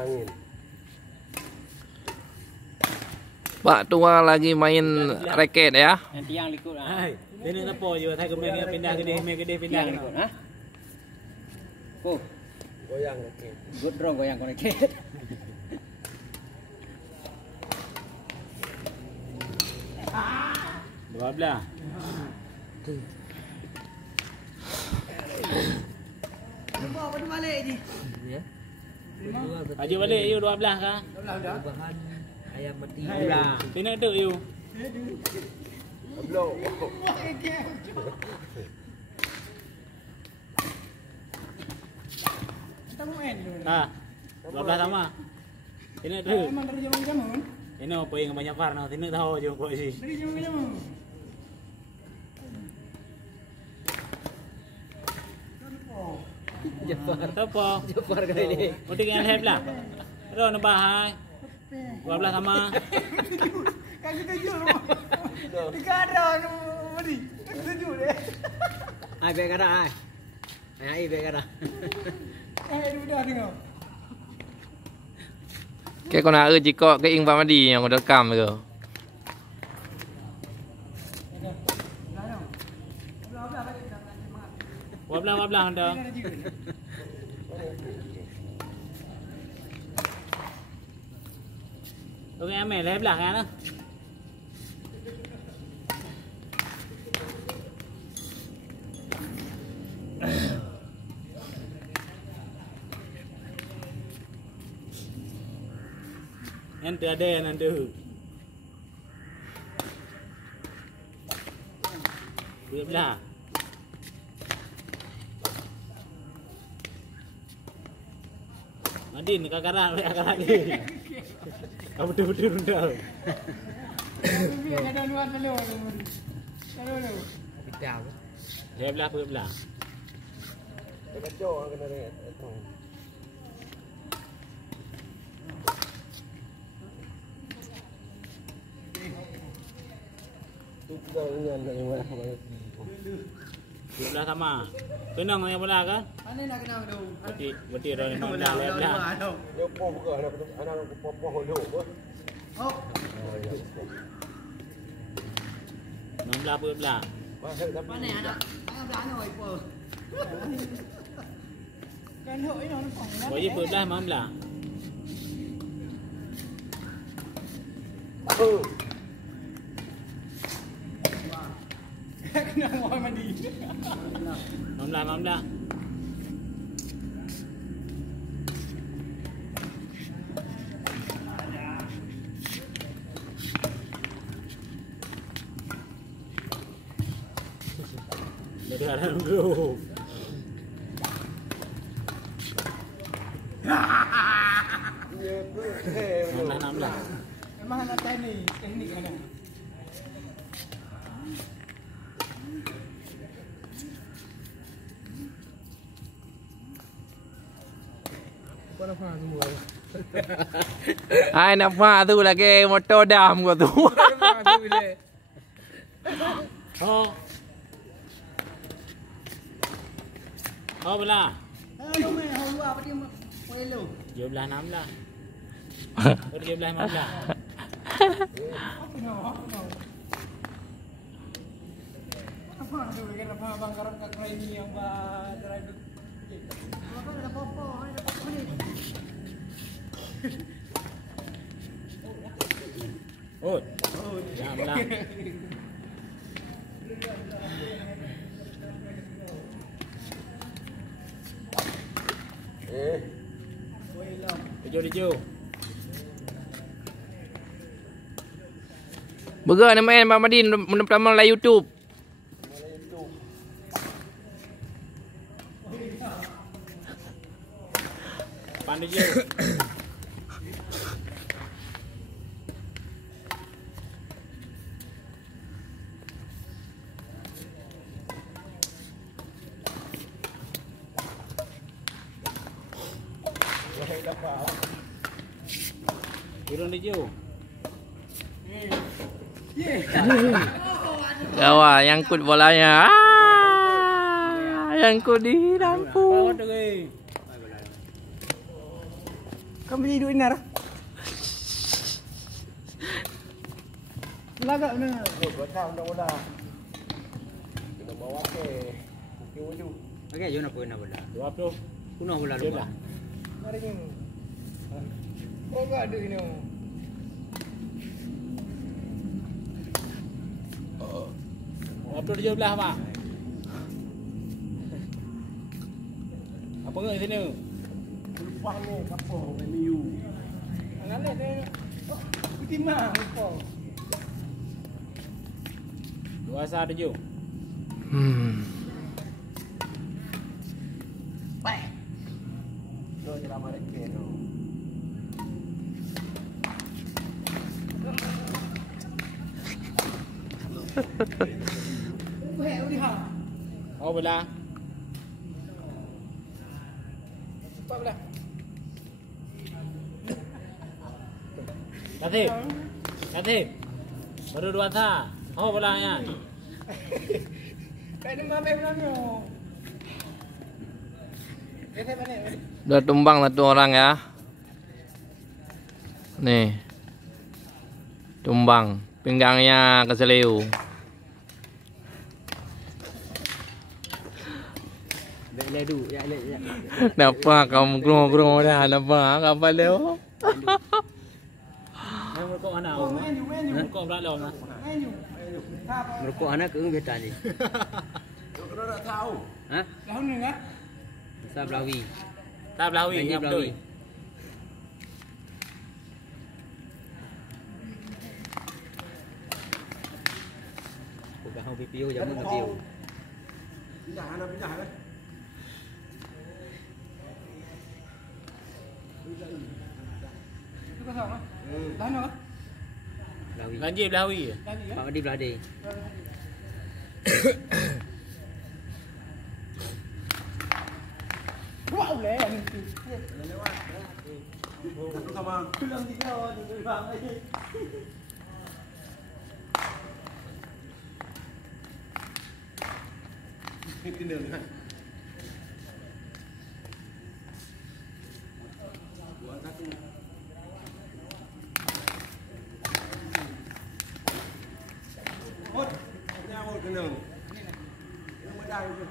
Angin. Pak tua lagi main raket ya. Yang tiang likut lah. Hai, dia nak apa je? Saya kemana dia pindah gede, pindah Tiang likut, ha? Oh, Goyang raket. good drone goyang konek. Dua belah. Haji balik you 12 kah? Bahan ayam mati. Belah. Tina tu you. Belum. Ha. 12 sama. Tina tu. Ini apa yang banyak warna? Tina tahu je kau isi. Apa? Jepar kali ni. Mau tinggal help lah. Ro nak bahai. 12 sama. Kan setuju lu. Tiga ada mari. Setuju deh. Ai baik kata ai. Ai baik kata. Udah tengok. Cái con nào ơi chỉ có cái in vào mà đi nhỉ, còn được cầm rồi. Wablah anda. Tụi em mày lấy lạc á. Nanti ada yang nanti. Belah. Madin kakaran lagi. Kamu betul-betul rendah. Biar ada luar telur mari. Telur. Pidang. Belah. Kacau kena ni. Tu dah ingat nak yang mana. Belah sama. Kenang yang belah kan? Mana nak kenal tu? Berarti orang yang belah. Dia pun buka anak popoh dulu. Oh. Belah. Mahal tapi. Mana anak? Anak belah noi apa? Kan hok ini orang pang. Boleh belah mam belah. Kena orang mandi. Mam belah. Dah nunggu. Enam belah. Memang anak teknik mana? Kau nak faham semua. Ai nampak tu lah ke motor dam kau tu. Oh belah. Ayo main hawa apa dia pelu. Dia belah 6 belah. Dia belah 5 belah. Apa tu kenapa abang karang kat ini yang driver. Apa ada popo, ada popo ni. Oh. 6 belah. Tujuh. Burger ni main Mak Madin pertama lah YouTube. Pandai je. Turun dia jauh. Wah, nyangkut bolanya. Nyangkut di lampu. Kamu jadi duit nar. Lagak na. Buat tahu dah. Kita bawa ke bukti wujud. Okey, jom nak pun bola. 20. Kuno bola Jom lupa. lah. Mari ni. Oh, enggak ada ini. Upload 17 mak. Apa ngak sini? Lupa ni kapur MU. Anak ni. Oh, timah kau. 27. No, ya la madre que no. Weh, lihat. Oh bola. Cepat belah. Katib. Baru 2 tha. Oh bolanya. Kayak demam belah ni. Kita balik. Udah tumbang satu orang ya. Nih. Tumbang. Pinggangnya keseleo. Ledu, ya le. Kenapa kamu gerong-gerong dah? Kenapa? Kapal dia? Merokok mana? Merokok berat lom lah. Merokok anak ke beta ni. Kau nak tahu? Ha? Tahun ni kan? Sa Blawi. Tak belawi, Banyak yang betul. Blawi. Bukan hau BPO jangan BPO. Pindah, anak pindah kan? Itu kau sama. Tahun apa? Blawi. Ganjil belawi. Lagi kan? Pak Adi Belade. Wow le ni. Satu sama. Pulang 3 orang tu bang lagi. Ini kena kan? Buat satu. Hot, ni awak kena. Ini mudah je.